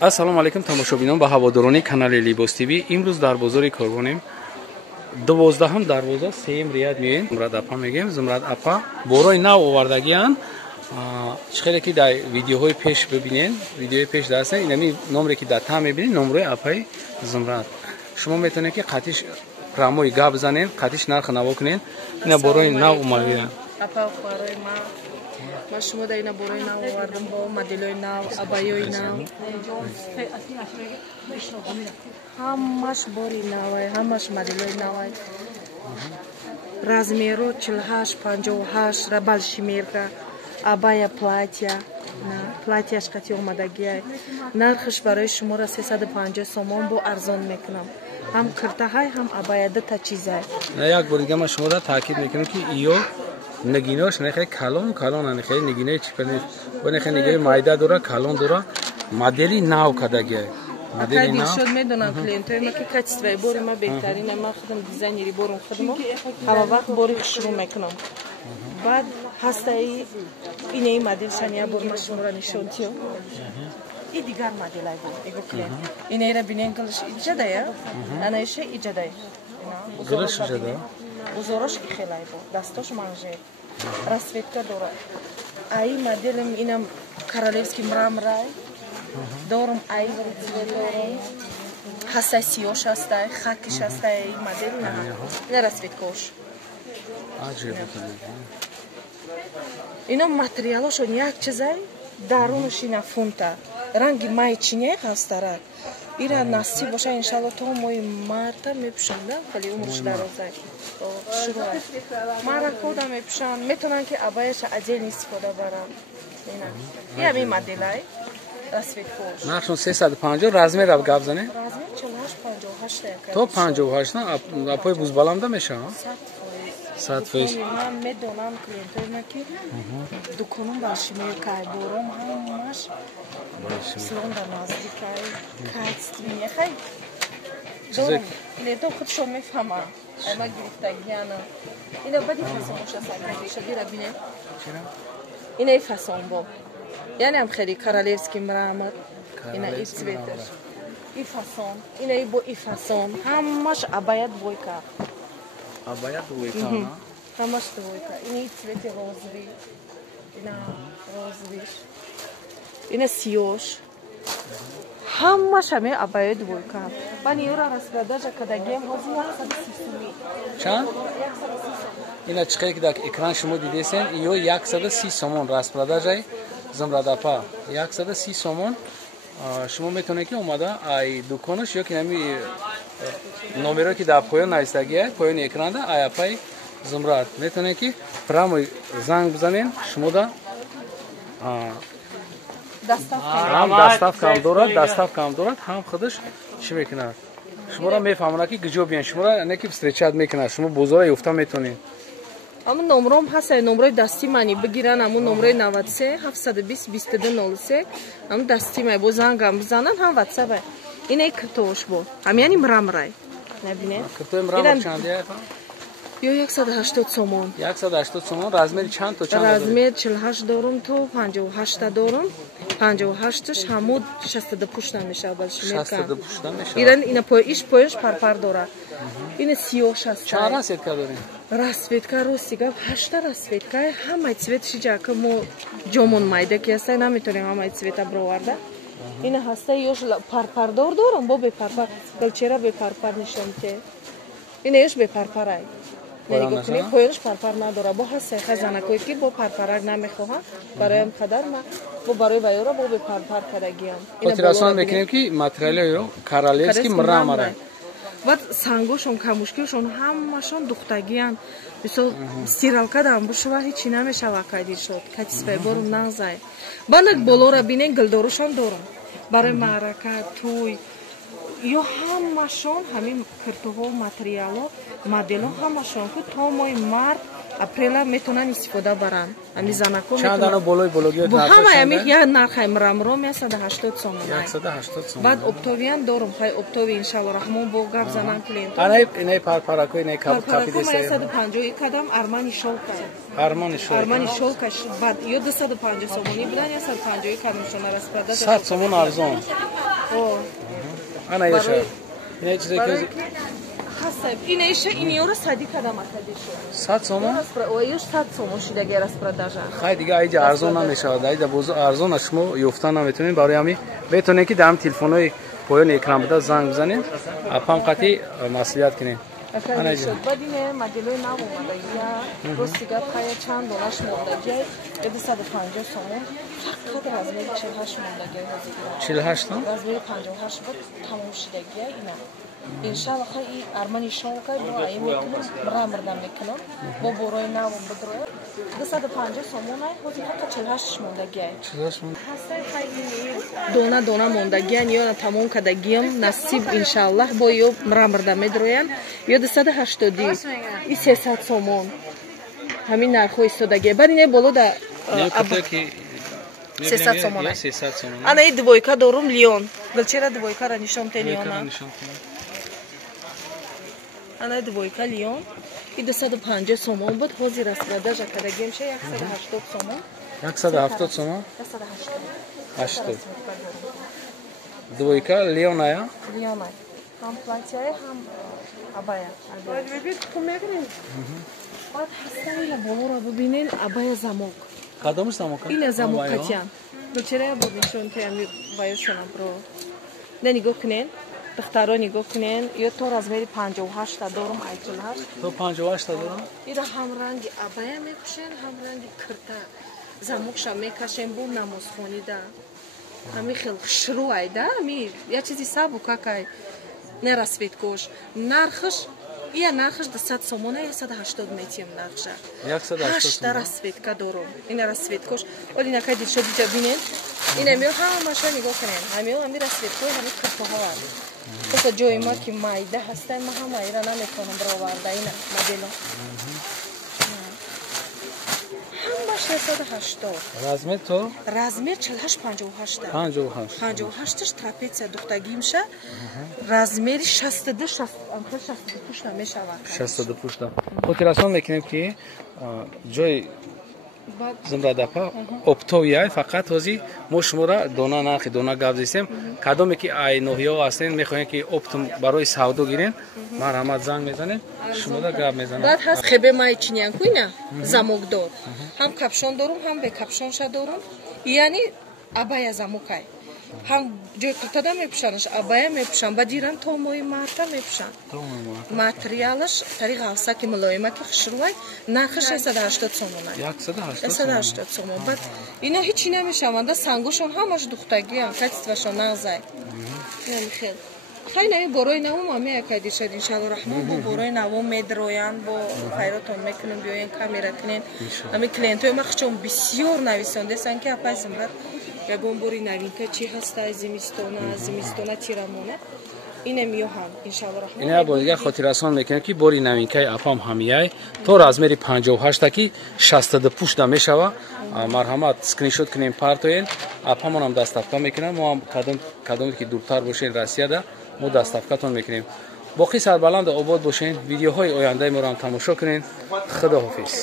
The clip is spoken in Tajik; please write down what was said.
Ассалому алайкум тамошобинон ба ҳаводорони канали Libos TV. Имрӯз дар бозори Коргонем 12 дарвоза 3 рият меем. Зумрад апа мегем. Зумрад апа борои нав овардагиян. Чхеле ки дар видеоҳои пеш бибинен, видеои пеш дастен, инами номре ки дар там мебинен, номрои апаи Зумрад. Шумо метавонед ки қатиш прамои гап занен, қатиш нарх наво кунен. Ина борои нав омадиян. Апа борои ма шумо дар ина борои нав овардам бо моделои нав, абаёи нав. Ҳамаш бори навай, ҳамаш моделои навай. Размеро 48, 58, балшимерка, абая платья, платьяш қати омадагиай. Нархш барои шуморо 350 сомон бо арзон мекунам. ҳам киртаҳай, ҳам абая дута чизай. Як бор дига ман шуморо таъкид мекунам ки иё нагинош нехе калон нехе нагинаи чипани бо нехе нагинаи майда дора, калон дора, модели нав кадагиай. Акай дилшод медонам клиентои ма ки качествои бори ма беҳтарина. Ман худам дизайнери борум худам ҳама вақт бори шурӯъ мекунам. Баъд ҳастаи инаи модел шания бор ма шуморо нишонтиё. И дигар моделай бо его клиент. Инаира бинен гилш иҷадая, анаиша иҷадай. Гилш иҷада? Узорош ихелай бо, дастош манжер. Расветка дора. Аи моделим инам королевский мрамрай. Дорум айвори цветорум. Ҳастай сиёш ҳастай, хакиш ҳастай модель на. Ина расветкош. Ина материалошон як чизай, дарунаш ина фунта. Ранги май чине ҳастарак. Ира насиб боша иншалло то мои марта мепушам, да? Хеле умрш дарозай. Шуруай. Мара кода мепушам, метонам ки абаяша отдельно истифода барам. Ина ми моделай. Расветкош. Нархшон 350, размер аб гап зане? Размер 48-58 якай. То 58 на апои бузбаланда меша? 100%. Ман медонам клиентои ма ки дуконум балшимеркай бором ҳамаш слонда наздикай качестви нехай. Дорум клиентон худшон мефаҳманд. Ама гирифтагиана. Ина бади фасонуша саркадиша дира бинем. Инаи фасон бо. Яъне ам хеле королевский мрамор. Ина и цветаш. И фасон. Инаи бо и фасон. Ҳамаш абая двойка. Абая двойка, на? Ҳамаш двойка. Ина и цвети розови. Ина розовиш. Ина сиёш. Ҳамаш ҳаме абая двойка. Ман иёра распродажа кардагиам ҳозир 130 сомӣ. Чанд? 130 сомон. Ина чиқе ки дар экран шумо дидесен, иё 130 сомон распродажаи Зумрад апа. 130 сомон. Шумо метавонед ки омада ай дуконаш ё ки нами номеро ки дар поён навистагиай, поёни экранда ай апай Зумрад. Метавонед ки прамо занг бизанен, шумо да доставкам дорад, доставкам дорад, ҳам худаш чӣ мекунад? Шуморо мефаҳмонад ки гиҷо биен, шуморо не ки встречат мекунад, шумо бозора ёфта метавонед. Амун номром ҳастае, номрои дастӣ мани бигиран, амун номрои 93 720 2203, амун дастӣ май бо зангам бизанан, ҳам ватсапай. Инаи киртош бо, ҳамяни мрамрай. Набинед? Киртои мрамр чандия? Ё 180 сомон. 180 сомон, размери чанд то чанд? Размер 48 дорум то 58 дорум. 58-ш ҳамуд 60 пушта мешава балшимерка. 60 пушта мешава. Иран ина поиш парпар дорад. Ина сиёш аст. Чанд расветка дорем? Расветка ростига 8 расветка, ҳамаи цветши ҷака мо ҷомон майда ки ҳастай наметавонем ҳамаи цвета бироварда. Ина ҳастай ёш парпардор дорам бо бепарпар. Галчера бепарпар нишонте. Ина ёш бепарпарай. Нигоҳ кунед, поёнаш парпар надора. Бо ҳастай хазанакое ки бо парпарак намехоҳам. Бароям қадар ма бо барои ваёра бо бепарпар кардагиам. Хотиррасон мекунем ки материали королевский мрамор. Баъд сангошон, камушкиёшон ҳамашон духтагиян. Мисол стиралка дам бушава ҳечи намешава кайдишод. Качествои борум нағзай. Банак болора бинен гилдорушон дорам. Барои маърака, тӯй ё ҳамашон ҳамин киртуҳо, материалҳо, моделҳо ҳамашон ки то мои март апрела метавонанд истифода баранд. Ами занако чанд дана болои бологиёт нарх ҳама ами я нархай мрамро 180 сомон. 180 сомон. Баъд оптовиан дорум, хай оптови иншалло раҳмон бо гап занан клиент. Инай парпарако, инай капи десте. 150 кадам армани шолка. Армани шолка. Баъд ё 250 сомони будан, 150 кадамшон распродажа. 100 сомон арзон. О. Ана яша. Не чизе ки Хасаб. Ин эша ин ёра сади кадам акадешо. 100 сом. О, ёш 100 сом шидаги раз продажа. Хай дига айҷа арзон намешавад. Айда бозо арзон шумо ёфта наметонед. Барои ҳамин метонед ки дар телефонои поёни экран буда занг бизанед. Апам қати маслиҳат кунед. Ана яша. Бадине моделои нав омада. Я ростига пая чанд долаш мондаги. 250 сом. Фақат размери 48 мондаги ҳозир. 48 сом. Размери 58 буд тамом шидаги ина. Иншаллоҳ и армани шонка бо ай мекунам, рамрда мекунам. Бо борои нав бидроя. 250 сомона ҳозир фақат 48 мондаги. 48 мон. Дона дона мондаги ё тамом кадагиам насиб иншаллоҳ бо ё рамрда медроян ё 280 и 300 сомон. Ҳамин нархҳо истодаги. Баъд ин болода 300 сомон. Ана и двойка дорум лион. Галчера двойка ра нишон те лиона. Ана двойка лион. И 250 сомон буд ҳозир аст продажа кадагиам ша 180 сомон. 170 сом. 180. Двойка лион ая. Лион ай. Ҳам платьяе, ҳам абая. Баъд ҳастаи болора бибинен абая замок. Кадом замок? Ина замок катян. Дочера буд нишон те ами баёшона бро. Не нигоҳ кунен. Духтаро нигоҳ кунен. Ё то размери 58 та дорум ай 48. То 58 та дорум. Ира ҳам ранги абая мекушен, ҳам ранги кирта. Замокша мекашен бо намозхонида. Ами хел шру айда, ами я чизи сабу какай. Не расветкош. Нархш ия нархш 200 сомона, 180 метием нархша. 180 сомона. Расветка дорум. Ина расветкош. Оли накай дишо диҷа бинен. Ина меё ҳамаша нигоҳ кунен. Ҳамеё ами расветкои ҳами киртоҳа. Просто ҷои ма ки майда ҳастай ма ҳама ира наметавонам бароварда ина модело. Ҳамаш 180. Размер то? Размер 48-58. 58. 58-ш трапеция духтагимша. Размери 60 пушта мешавад. 60 пушта. Хотирасон мекунем ки ҷои зумрадапа оптовия фақат ҳозир мо шуморо дона нархи дона гап зистем. Кадоме ки ай ноҳиё ҳастен мехоҳем ки оптум барои савдо гирен, марҳамат занг мезанем, шуморо гап мезанем. Баъд ҳаст хебе май чинян куина замокдор. Ҳам капшон дорум, ҳам бе капшонша дорум. Яъни абая замокай. Ҳам ҷои қиртада мепӯшанаш, абая мепӯшан, ба диран то мои марта мепӯшан. Материалаш тари ғавсаки мулоимаки хушрувай, нархаш 180 сомона. 180 сомон. Баъд ино ҳичи намешаванда, сангушон ҳамаш духтагиам, качествашон нағзай. Намихел. Хай нави борои навум ами акади шад иншаллоҳ раҳмон бо борои навум медроян, бо хайротон мекунем биёен камера кунен. Ами клиентои ма хушчон бисёр нависондесан ки апай зумрад ягон бори навинка чи ҳаста зимистона тирамона. Ина миёҳам иншаллоҳ раҳмон. Ина бо дигар хотирасон мекунем ки бори навинкаи апам ҳамияй то размери 58 та ки 60 пушта мешава. Марҳамат скриншот кунем партоен. Апамонам дастафка мекунам. Мо ҳам кадоме ки дуртар бошен Россияда мо дастафкатон мекунем. боқӣ сарбаланду обод бошен. Видеоҳои ояндаи моро ҳам тамошо кунед. Худоҳофиз.